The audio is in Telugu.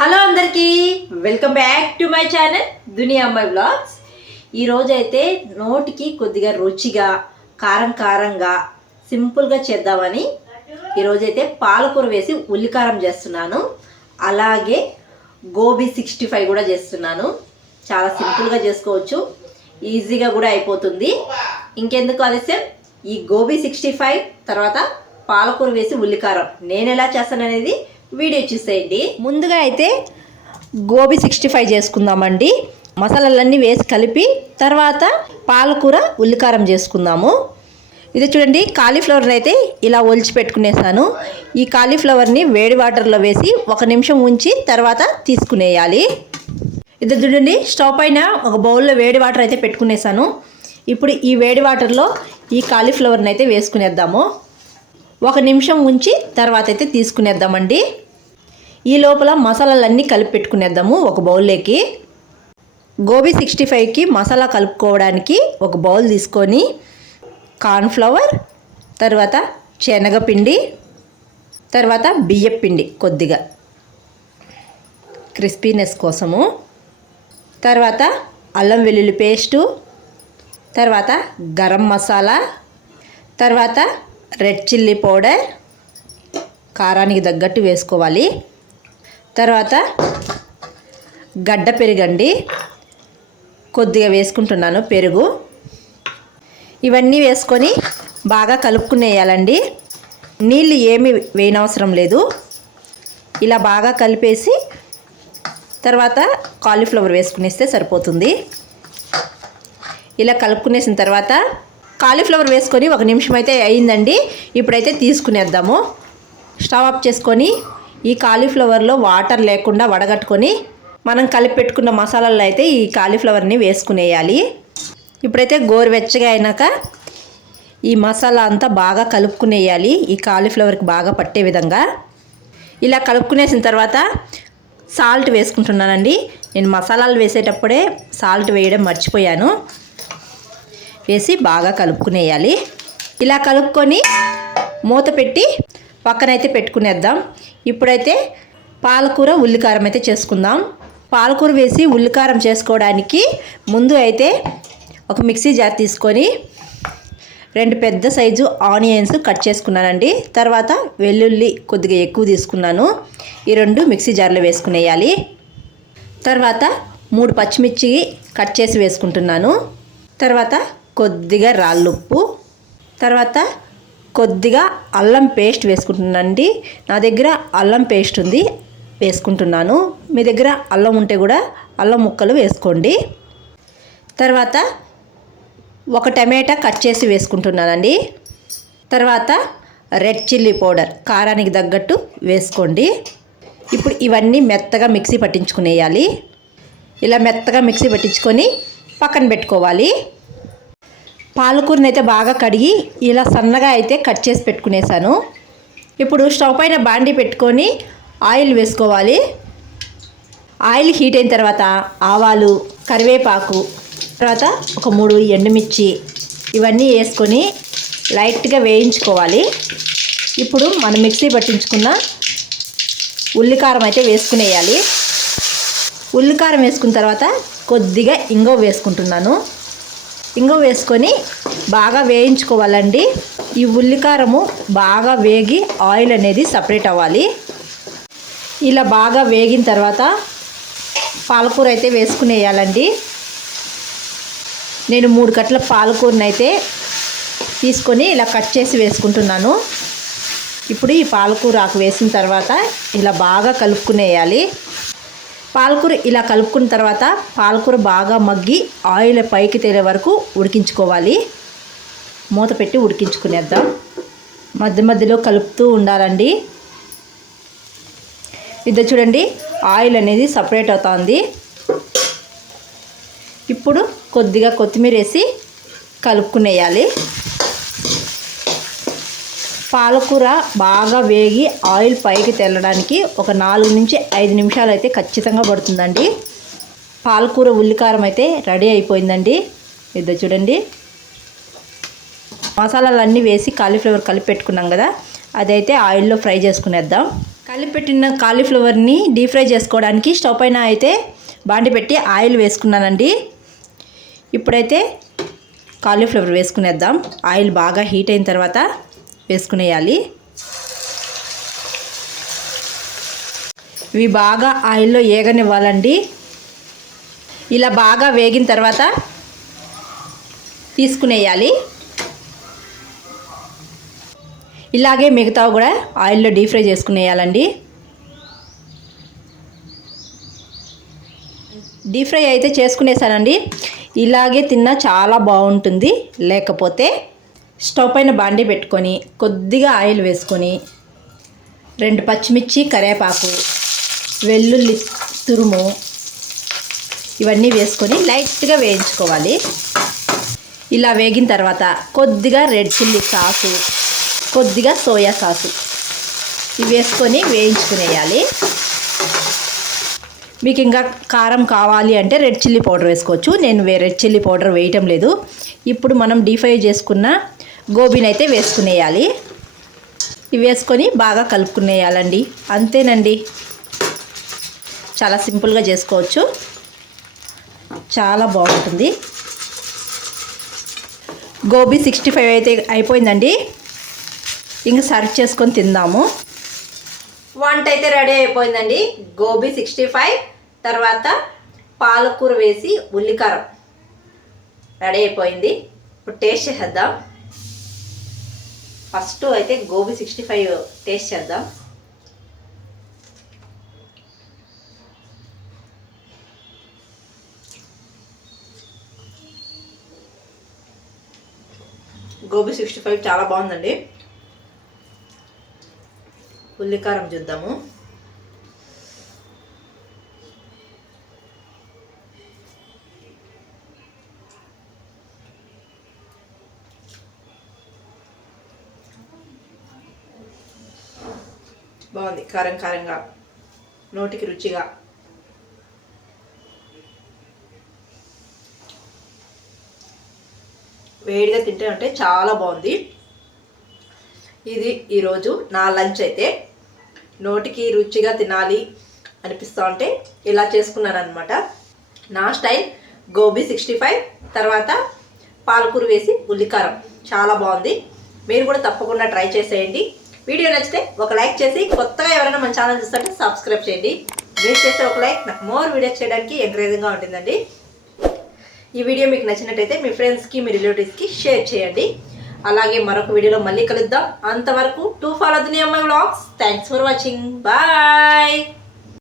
హలో అందరికీ welcome back to my channel దునియా అమ్మాయి బ్లాగ్స్. ఈరోజు అయితే నోటికి కొద్దిగా రుచిగా కారంగా సింపుల్గా చేద్దామని ఈరోజైతే పాలకూర వేసి ఉల్లికారం చేస్తున్నాను. అలాగే గోబీ 65 కూడా చేస్తున్నాను. చాలా సింపుల్గా చేసుకోవచ్చు, ఈజీగా కూడా అయిపోతుంది. ఇంకెందుకు ఆలస్యం, ఈ గోబీ 65 తర్వాత పాలకూర వేసి ఉల్లికారం నేను ఎలా చేస్తాననేది వీడియో చూసేయండి. ముందుగా అయితే గోబీ 65 చేసుకుందామండి. మసాలాలన్నీ వేసి కలిపి తర్వాత పాలకూర ఉల్లికారం చేసుకుందాము. ఇది చూడండి, కాలీఫ్లవర్ని అయితే ఇలా ఒలిచి పెట్టుకునేసాను. ఈ కాలీఫ్లవర్ని వేడి వాటర్లో వేసి 1 నిమిషం ఉంచి తర్వాత తీసుకునేయాలి. ఇది చూడండి, స్టవ్ పైన ఒక బౌల్లో వేడి వాటర్ అయితే పెట్టుకునేసాను. ఇప్పుడు ఈ వేడి వాటర్లో ఈ కాలీఫ్లవర్ని అయితే వేసుకునేద్దాము. 1 నిమిషం ఉంచి తర్వాత అయితే తీసుకునేద్దామండి. ఈ లోపల మసాలాలన్నీ కలిపి పెట్టుకునేద్దాము ఒక బౌల్లోకి. గోబీ 65కి మసాలా కలుపుకోవడానికి ఒక బౌల్ తీసుకొని కార్న్ఫ్లవర్, తర్వాత శనగపిండి, తర్వాత బియ్యపిండి కొద్దిగా క్రిస్పీనెస్ కోసము, తర్వాత అల్లం వెల్లుల్లి పేస్టు, తర్వాత గరం మసాలా, తర్వాత రెడ్ చిల్లీ పౌడర్ కారానికి తగ్గట్టు వేసుకోవాలి. తర్వాత గడ్డ పెరుగండి, కొద్దిగా వేసుకుంటున్నాను పెరుగు. ఇవన్నీ వేసుకొని బాగా కలుపుకునేయాలండి. నీళ్ళు ఏమీ వేయనవసరం లేదు. ఇలా బాగా కలిపేసి తర్వాత కాలీఫ్లవర్ వేసుకునేస్తే సరిపోతుంది. ఇలా కలుపుకునేసిన తర్వాత కాలీఫ్లవర్ వేసుకొని 1 నిమిషం అయితే అయిందండి. ఇప్పుడైతే తీసుకునేద్దాము. స్టవ్ ఆఫ్ చేసుకొని ఈ కాలీఫ్లవర్లో వాటర్ లేకుండా వడగట్టుకొని మనం కలిపి పెట్టుకున్న మసాలాలు అయితే ఈ కాలీఫ్లవర్ని వేసుకునేయాలి. ఇప్పుడైతే గోరువెచ్చగా అయినాక ఈ మసాలా అంతా బాగా కలుపుకునేయాలి, ఈ కాలీఫ్లవర్కి బాగా పట్టే విధంగా. ఇలా కలుపుకునేసిన తర్వాత సాల్ట్ వేసుకుంటున్నానండి. నేను మసాలాలు వేసేటప్పుడే సాల్ట్ వేయడం మర్చిపోయాను. వేసి బాగా కలుపుకునేయాలి. ఇలా కలుపుకొని మూత పెట్టి పక్కనైతే పెట్టుకునేద్దాం. ఇప్పుడైతే పాలకూర ఉల్లికారం అయితే చేసుకుందాం. పాలకూర వేసి ఉల్లికారం చేసుకోవడానికి ముందు అయితే ఒక మిక్సీ జార్ తీసుకొని 2 పెద్ద సైజు ఆనియన్స్ కట్ చేసుకున్నానండి. తర్వాత వెల్లుల్లి కొద్దిగా ఎక్కువ తీసుకున్నాను. ఈ 2 మిక్సీ జార్లో వేసుకునేయాలి. తర్వాత 3 పచ్చిమిర్చి కట్ చేసి వేసుకుంటున్నాను. తర్వాత కొద్దిగా రాళ్ళుప్పు, తర్వాత కొద్దిగా అల్లం పేస్ట్ వేసుకుంటున్నానండి. నా దగ్గర అల్లం పేస్ట్ ఉంది, వేసుకుంటున్నాను. మీ దగ్గర అల్లం ఉంటే కూడా అల్లం ముక్కలు వేసుకోండి. తర్వాత 1 టమాటా కట్ చేసి వేసుకుంటున్నానండి. తర్వాత రెడ్ చిల్లీ పౌడర్ కారానికి తగ్గట్టు వేసుకోండి. ఇప్పుడు ఇవన్నీ మెత్తగా మిక్సీ పట్టించుకునేయాలి. ఇలా మెత్తగా మిక్సీ పట్టించుకొని పక్కన పెట్టుకోవాలి. పాలకూరని అయితే బాగా కడిగి ఇలా సన్నగా అయితే కట్ చేసి పెట్టుకునేసాను. ఇప్పుడు స్టవ్ పైన బాండీ పెట్టుకొని ఆయిల్ వేసుకోవాలి. ఆయిల్ హీట్ అయిన తర్వాత ఆవాలు, కరివేపాకు, తర్వాత ఒక 3 ఎండుమిర్చి ఇవన్నీ వేసుకొని లైట్గా వేయించుకోవాలి. ఇప్పుడు మనం మిక్సీ పట్టించుకున్న ఉల్లికారం అయితే వేసుకునేయాలి. ఉల్లికారం వేసుకున్న తర్వాత కొద్దిగా ఇంగువ వేసుకుంటున్నాను. ఇంగువ వేసుకొని బాగా వేయించుకోవాలండి. ఈ ఉల్లికారము బాగా వేగి ఆయిల్ అనేది సపరేట్ అవ్వాలి. ఇలా బాగా వేగిన తర్వాత పాలకూర అయితే వేసుకునేయాలండి. నేను 3 కట్టల పాలకూరని అయితే తీసుకొని ఇలా కట్ చేసి వేసుకుంటున్నాను. ఇప్పుడు ఈ పాలకూర ఆకు వేసిన తర్వాత ఇలా బాగా కలుపుకునేయాలి. పాలకూర ఇలా కలుపుకున్న తర్వాత పాలకూర బాగా మగ్గి ఆయిల్ పైకి తేలే వరకు ఉడికించుకోవాలి. మూత పెట్టి ఉడికించుకునేద్దాం. మధ్య మధ్యలో కలుపుతూ ఉండాలండి. ఇది చూడండి, ఆయిల్ అనేది సపరేట్ అవుతుంది. ఇప్పుడు కొద్దిగా కొత్తిమీర వేసి కలుపుకునేయాలి. పాలకూర బాగా వేగి ఆయిల్ పైకి తెల్లడానికి ఒక 4 నుంచి 5 నిమిషాలు అయితే ఖచ్చితంగా పడుతుందండి. పాలకూర ఉల్లికారం అయితే రెడీ అయిపోయిందండి. ఇది చూడండి, మసాలాలన్నీ వేసి కాలీఫ్లవర్ కలిపి పెట్టుకున్నాం కదా, అదైతే ఆయిల్లో ఫ్రై చేసుకునేద్దాం. కలిపెట్టిన కాలీఫ్లవర్ని డీప్ ఫ్రై చేసుకోవడానికి స్టవ్ పైన అయితే బాండి పెట్టి ఆయిల్ వేసుకున్నానండి. ఇప్పుడైతే కాలీఫ్లవర్ వేసుకునేద్దాం. ఆయిల్ బాగా హీట్ అయిన తర్వాత వేసుకునేయాలి. ఇవి బాగా ఆయిల్లో ఏగనివ్వాలండి. ఇలా బాగా వేగిన తర్వాత తీసుకునేయాలి. ఇలాగే మిగతావి కూడా ఆయిల్లో డీప్ ఫ్రై చేసుకునేయాలండి. డీప్ ఫ్రై అయితే చేసుకునేసానండి. ఇలాగే తిన్నా చాలా బాగుంటుంది. లేకపోతే స్టవ్ పైన బాండి పెట్టుకొని కొద్దిగా ఆయిల్ వేసుకొని 2 పచ్చిమిర్చి, కరివేపాకు, వెల్లుల్లి తురుము ఇవన్నీ వేసుకొని లైట్గా వేయించుకోవాలి. ఇలా వేగిన తర్వాత కొద్దిగా రెడ్ చిల్లీ సాసు, కొద్దిగా సోయా సాసు ఇవి వేసుకొని వేయించుకునేయాలి. మీకు ఇంకా కారం కావాలి అంటే రెడ్ చిల్లీ పౌడర్ వేసుకోవచ్చు. నేను రెడ్ చిల్లీ పౌడర్ వేయటం లేదు. ఇప్పుడు మనం డీప్ ఫ్రై చేసుకున్న గోబీని అయితే వేసుకునేయాలి. ఇవి వేసుకొని బాగా కలుపుకునేయాలండి. అంతేనండి, చాలా సింపుల్గా చేసుకోవచ్చు. చాలా బాగుంటుంది. గోబీ 65 అయితే అయిపోయిందండి. ఇంక సర్వ్ చేసుకొని తిందాము. వంట అయితే రెడీ అయిపోయిందండి. గోబీ 65 తర్వాత పాలకూర వేసి ఉల్లికారం రెడీ అయిపోయింది. ఇప్పుడు టేస్ట్ చేద్దాం. ఫస్ట్ అయితే గోబీ 65 టేస్ట్ చేద్దాం. గోబీ 65 చాలా బాగుందండి. ఉల్లికారం చూద్దాము. బాగుంది, కారం కారంగా, నోటికి రుచిగా. వేడిగా తింటే అంటే చాలా బాగుంది. ఇది ఈరోజు నా లంచ్. అయితే నోటికి రుచిగా తినాలి అనిపిస్తూ ఉంటే ఇలా చేసుకున్నాను అనమాట. నా స్టైల్ గోబీ 65 తర్వాత పాలకూర వేసి ఉల్లికారం చాలా బాగుంది. మీరు కూడా తప్పకుండా ట్రై చేసేయండి. వీడియో నచ్చితే ఒక లైక్ చేసి, కొత్తగా ఎవరైనా మన ఛానల్ చూస్తుంటే సబ్స్క్రైబ్ చేయండి. మీరు చేసే ఒక లైక్ నాకు మోర్ వీడియోస్ చేయడానికి ఎంకరేజింగ్గా ఉంటుందండి. ఈ వీడియో మీకు నచ్చినట్టయితే మీ ఫ్రెండ్స్కి, మీ రిలేటివ్స్కి షేర్ చేయండి. అలాగే మరొక వీడియోలో మళ్ళీ కలుద్దాం. అంతవరకు to follow Duniya Ammayi vlogs. Thanks for watching. Bye.